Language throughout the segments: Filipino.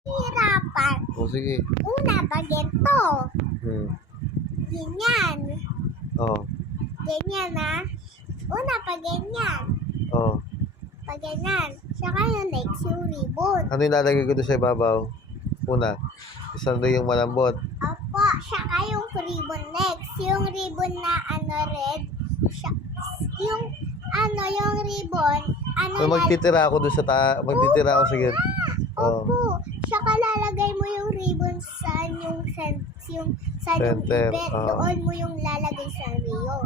Hirapan. O sige. Una, pag ganito. Hmm. Ganyan. Oh. Ganyan na. Una, pag ganyan. Oh. Pag ganyan. Saka yung next, yung ribbon. Ano yung lalagay ko doon sa ibabaw? Una. Isang doon yung malambot. Opo, saka yung ribbon next. Yung ribbon na red. Yung yung ribbon, So, magtitira ako doon sa magtitira ako sa gilid. Oh. Opo, saka lalagay mo yung ribbon sa yung Center, ibet. Doon mo yung lalagay sa Rio.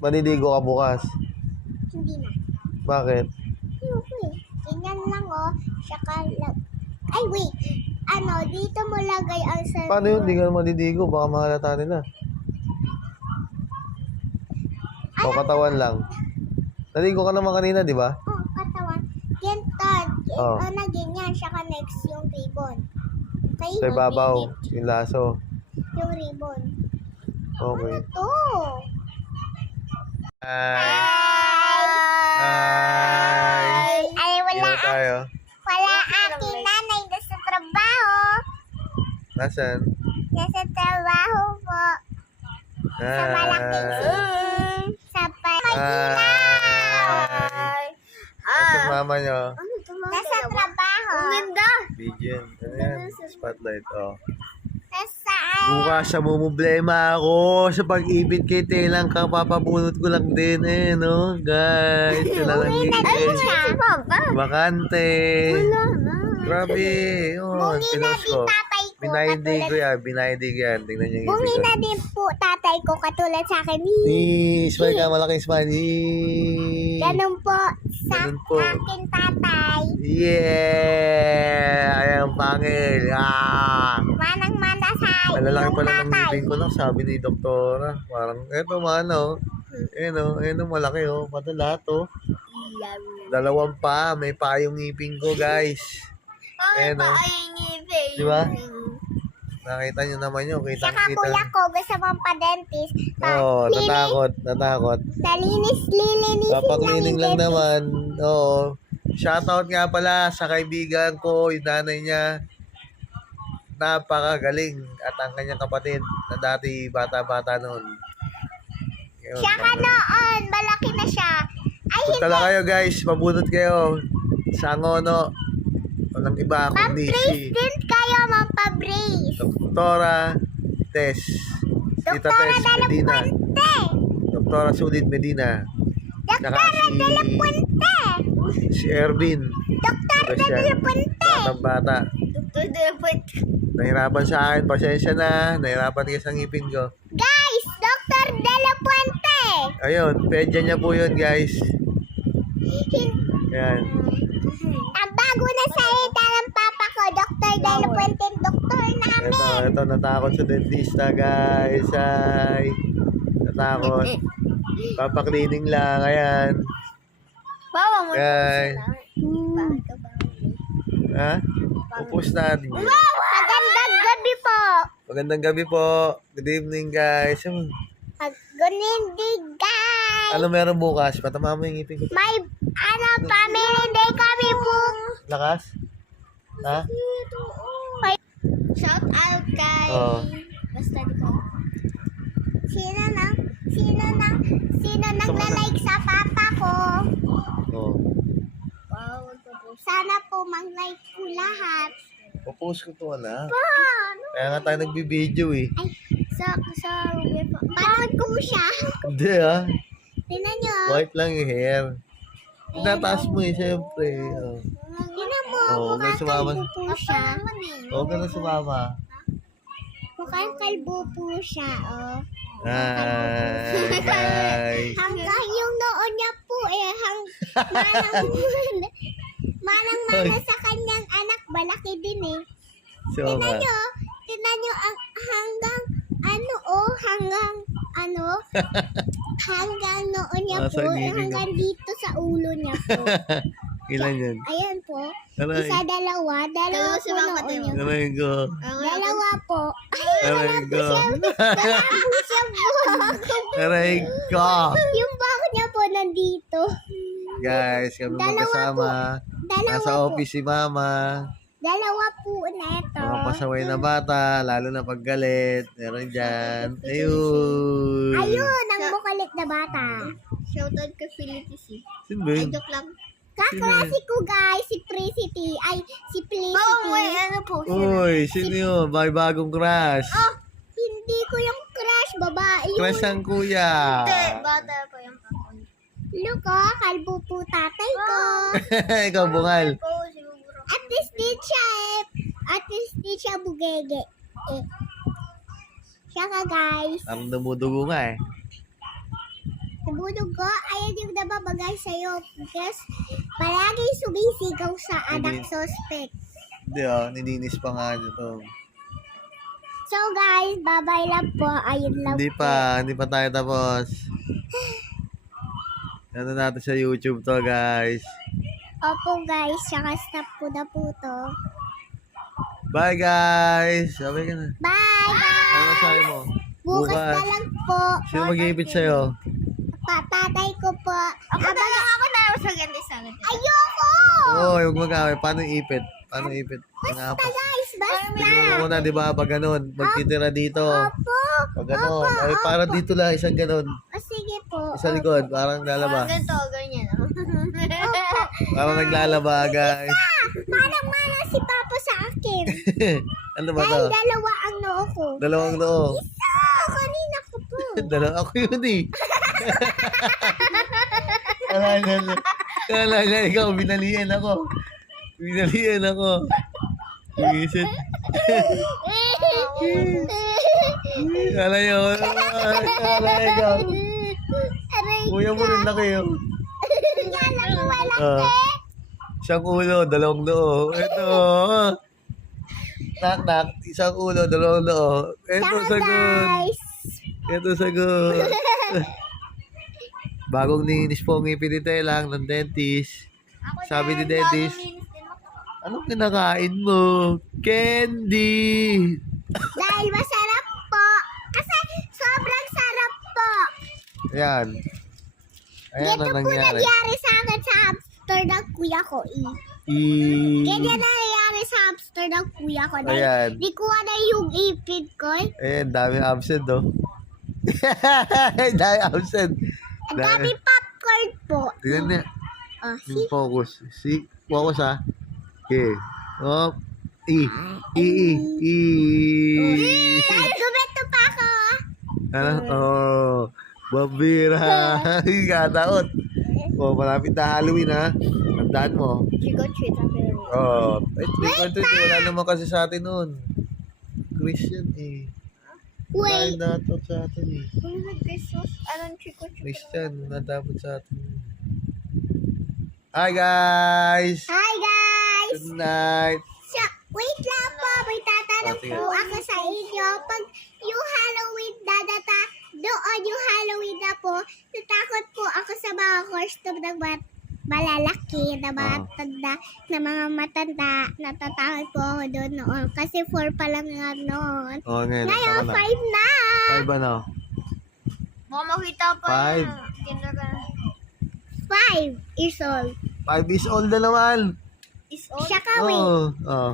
Maniligo ka bukas. Hindi na. Bakit? Ayoko eh. Ganyan lang Saka ay wait. Dito mo lagay ang sa Paano yun? Hindi ka maniligo. Baka mahalata nila. O, katawan lang. Naligo ka naman kanina, di ba? Katawan. Ganyan. Oh. Na ganyan. Saka next yung ribbon. Okay? Sa ibabaw. Yung laso. Yung ribbon. Okay. Ano to? Hi! Ay, Dito tayo. wala aking nanay nasa trabaho. Nasaan? Nasa trabaho po. Sa malaking sa Hi! Nasaan mama nyo? Nasa trabaho. Pigeon. Ayan. Spotlight. Oh. Nasa Bukas sa problema ako sa pag-ibig kay Telang kapapabunot ko lang din no guys. Sila lang siya. Bakante. Grabe. Yun. Bungi na Pinos din ko. tatay ko. Binaydig ko yan. Binaydig yan. Tingnan niyo yung Bungi ibig na din po tatay ko katulad sa akin. Smile ka. Malaking smile. Ganun po sa Ganun po. akin tatay. Yeah! Ayan pangil. Manang-mana sa Malalaki iyong pala ng tatay. ngipin ko lang, sabi ni doktora. Parang, eto mano. Ayan o, malaki o. Pati lahat o. Dalawang pa, may pa yung ngipin ko guys. Ayan o. Di ba? Nakita nyo naman yun. Saka kuya ko gusto mong pa-dentist. Oo, natakot. Lilinisin Papaklining lang naman. Oo. Shoutout nga pala sa kaibigan ko, yung nanay niya. Napakagaling at ang kanyang kapatid na dati bata-bata noon. Yun, Saka noon, malaki na siya. Ay, punta lang kayo guys, pabunot kayo sa Angono. Walang iba kundi ma-brace si din kayo, ma-brace. Doktora Tess. Tita Doktora Tess de la Medina. Puente. Doktora Sudit Medina. Doktora de la Puente. Si Ervin. Doktora de la Puente. Bata. Doktora de la Puente. Nahirapan sa akin. Pasensya na. Nahirapan kasi sa ngipin ko. Guys, Doktor de la Puente. Ayun. Pedya niya po yun guys. Ayan. Ang bago na salita ng papa ko, Doktor de la Puente, doktor namin. Ito, natakot sa dentista guys. Ay. Natakot. Papaklining lang. Ayan. Bawa mo. Guys. Ha? Pupus natin yun. Magandang gabi po. Magandang gabi po. Good evening guys. Good evening, guys. Ano meron bukas? Patama mo yung ngipin ko. May, family day kami po. Lakas? Ha? Shout out kay... Oo. Basta di ko. Sino nagla-like sa papa ko? Oo. Sana po mag-like po lahat. Pupus ko to na. Paano? Kaya nga tayo nagbibideo eh. Ay, panood ko siya. Hindi ah. Tinan nyo. White lang yung hair. Tinataas mo eh, syempre. Oh. Tinan mo, Oo, may mukhang sumama. kalbo po siya. Huwag ka na sumama. Mukhang kalbo po siya, oh. Hi, guys. Hanggang yung noon niya po manang-mana sa kanyang anak, balaki din eh. So, Tinan nyo ang hanggang hanggang noon niya Nasa po, ngipin ko. hanggang dito sa ulo niya po. ilan yan? Ayan po. Aray. Isa, dalawa po noon niya. Aray ko. Dalawa po. Aray ko. Wala po siya po. Aray ko. Yung bako niya po nandito. Guys, kami Dalawa magkasama. Dalawa Nasa po. office si Mama. Dalawa po neto. Mga pasaway na bata, lalo na pag galit. Meron dyan. Ayun. Ayun, ang bukalit na bata. Shoutout ka Felicity. Sino ba Ay, yun? joke lang. Kaklase ko guys, si Felicity. Ay, si Felicity. ano po Uy, sino yun? May bagong crush. Hindi ko yung crush, babae yun. Crush ang kuya. Bata pa yung ako. Look, kalbo po tatay ko. Ikaw bungal. Oo, siguro. At least di siya bugege. Siya ka guys. Ang dumudugo nga eh. Nabudog ko, ayaw yung nababagay sa'yo. Because palagi sumisigaw sa anak suspect. Hindi nininis pa nga ito. So guys, bye-bye lang po. Ayun lang Hindi pa tayo tapos. Ano natin sa YouTube to guys. Opo guys, saka stop ko na po to. Bye guys! Sabi ka na. Bye guys! Ano sabi mo? Bukas na lang po. Sino mag-iipit sa'yo? Tatay ko po. Ako na lang ako na sa ganito sa akin. Ayoko! Oo, huwag mag-away. Paano ipit? Basta guys, basta. Tignan mo na, di ba? Pag ganun, magtitira dito. Opo. Pag ganun. Ay, para dito lang, isang ganun. O sige po. Sa likod, parang lalaba. Ganito, ganyan. Parang naglalaba, guys. Parang mana si Papa sa akin. Ano ba to? Dahil dalawa ang noo ko. Dalawang noo. Isa! Kanina ko po. Dalawang ako yun eh. Kala nga ikaw, binalian ako. Isit. Kala yun. Kala ikaw. Aray, Kuya mo rin laki yun. kala ko wala. Isang ulo, dalawang noo. Ito. Knock. Isang ulo, dalawang noo. Ito Saka sagot. guys. Ito sagot. Bagong ninis po ang ngipin ni Telang ng dentist. Sabi ni dentist, anong kinakain mo? Candy! Dahil masarap po. Kasi sobrang sarap po. Ayan. Ayan Ganito ang po nangyari. nangyari sa akin sa hamster ng kuya ko. Ganyan na nangyari sa hamster ng kuya ko. Dahil Ayan. di kuha na yung ipid ko. Ayan, dami absent, oh. Dami absent. Ang dami popcorn po. Tignan niya. Oh, Yung focus. Focus, ha. Okay. Oh. E. Dahil gumito pa ako. Ano? Oh. Bambira. Kataot. Oh, malapit na Halloween, ha. Tandaan mo. Chico treat sabi rin. Oh. Ay, trick or treat. Wala naman kasi sa atin nun. Christian, eh. Wait. Wala dapat sa atin, eh. Kung nag-Christmas, anong Chico treat? Christian, wala dapat sa atin. Hi, guys! Hi guys! Good night! So, wait lang po. May tatanong Oh, sige. po ako sa inyo. Pag yung Halloween doon yung Halloween na po, natakot po ako sa mga costume ng malalaki na matanda, na mga matanda. Natatakot po ako doon noon. Kasi 4 pa lang nga noon. Oh, ngayon. Ngayon, 5 na. 5 ano? Baka makita pa Five. yung kinaka. 5 years old. 5 is old na naman. Is all. Siya kawin. Oh.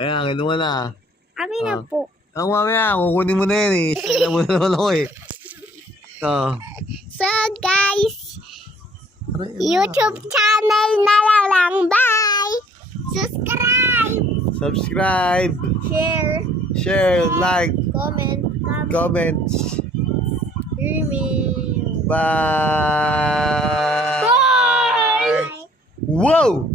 Ayan, kinuha na. Kami na Oh. po. Ang mamaya, kukunin mo na yan eh. Sila mo na naman ako eh. Oh. So, guys, Aray, YouTube channel na lang. Bye! Subscribe! Subscribe, Share. share, like, Comment. comments. Email. Bye! Whoa!